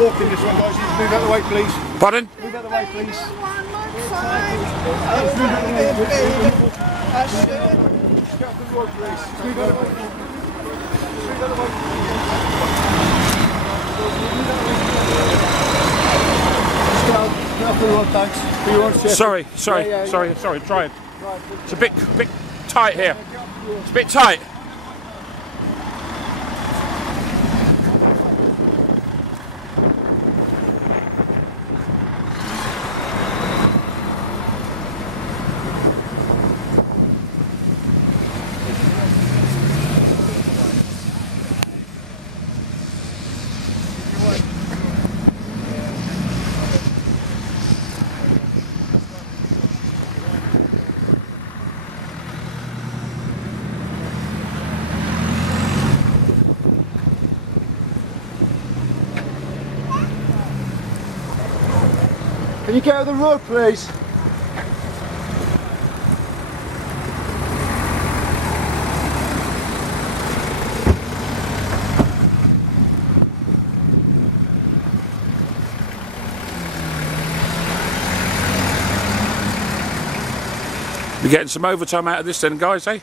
walking this one, guys. You just move out of the way, please. Pardon? Move out of the way, please. Sorry. Try it. It's a bit tight here. It's a bit tight. Can you get out of the road, please? You're getting some overtime out of this then, guys, eh?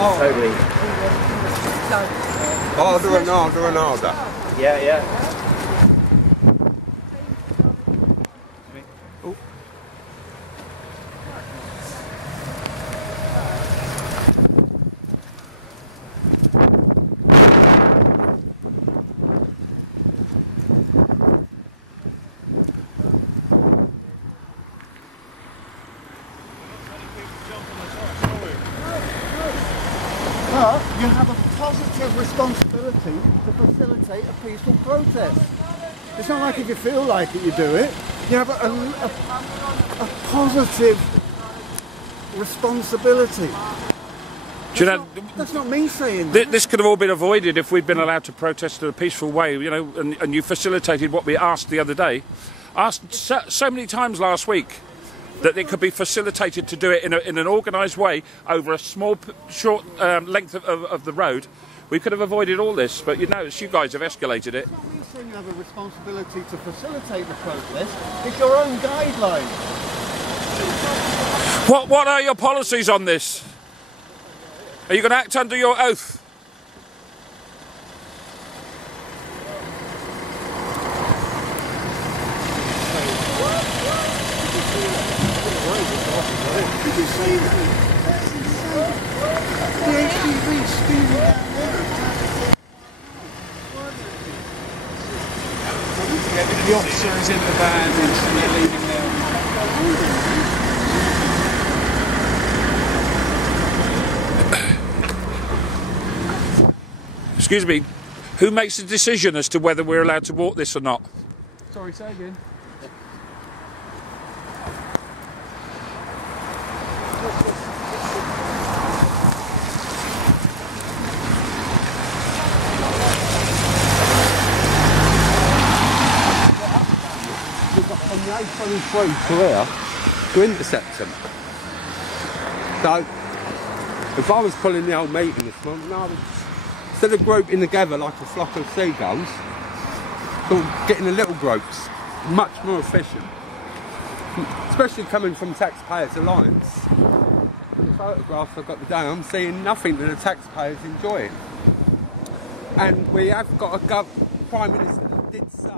Totally. I'll do an order. Yeah. But you have a positive responsibility to facilitate a peaceful protest. It's not like if you feel like it, you do it. You have a positive responsibility. Do you know, that's not me saying that. This could have all been avoided if we'd been allowed to protest in a peaceful way, you know, and you facilitated what we asked the other day. Asked so many times last week that it could be facilitated to do it in an organised way over a short length of the road. We could have avoided all this, but you guys have escalated it. It's not me saying you have a responsibility to facilitate the protest. It's your own guideline. What are your policies on this? Are you going to act under your oath? Did you see that? The HPV steaming down there. The officer is in the van and they're leaving now. Excuse me, who makes the decision as to whether we're allowed to walk this or not? Sorry, say again. On the A23 to here to intercept them. So, if I was pulling the old meeting this morning, instead of grouping together like a flock of seagulls, sort of getting the little groups, much more efficient. Especially coming from Taxpayers Alliance. The photographs I've got today, I'm seeing nothing that the taxpayers enjoy it. And we have got a Prime Minister that did say